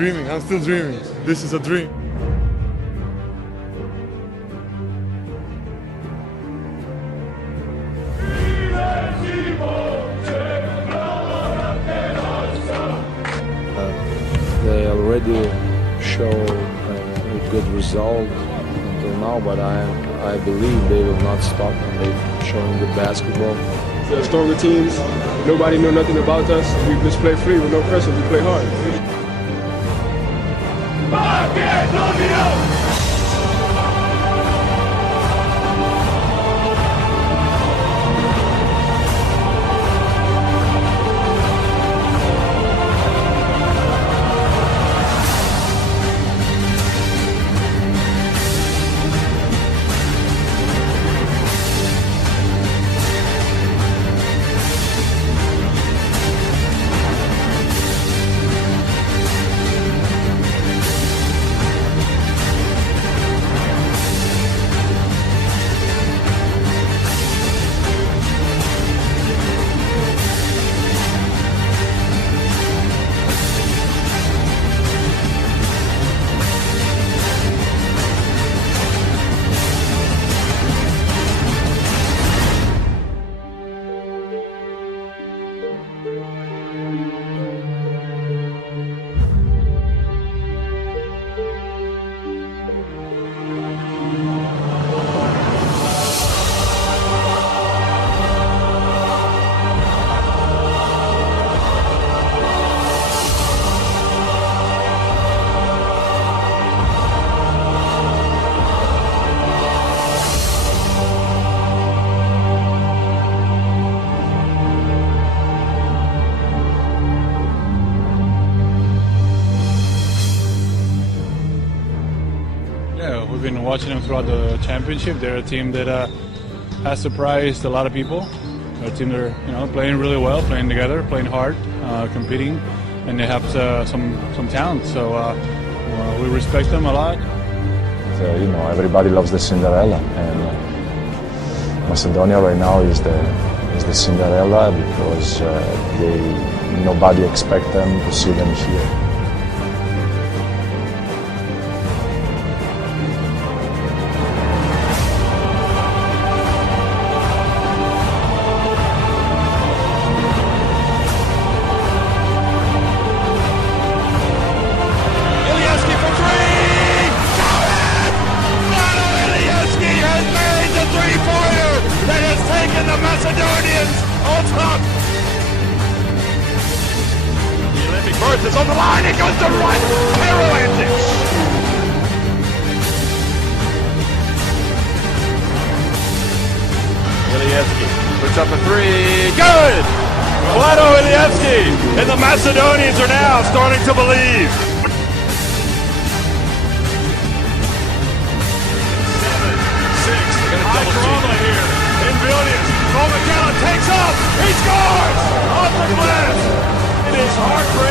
dreaming. I'm still dreaming. This is a dream. They already show a good result until now, but I believe they will not stop, and they're showing good basketball. The stronger teams, nobody know nothing about us. We just play free with no pressure. We play hard. Yeah, we've been watching them throughout the championship. They're a team that has surprised a lot of people. They're a team that are playing really well, playing together, playing hard, competing, and they have some talent. So we respect them a lot. Everybody loves the Cinderella, and Macedonia right now is the Cinderella because nobody expects them to see them here. The Macedonians on top. The Olympic berth is on the line. It goes to right. Peroantic. Ilievski puts up a three. Good. Vlado Ilievski. And the Macedonians are now starting to believe. 7-6. They're going to double drama here. In Vilnius. Momacala takes off. He scores off the glass. It is heartbreaking.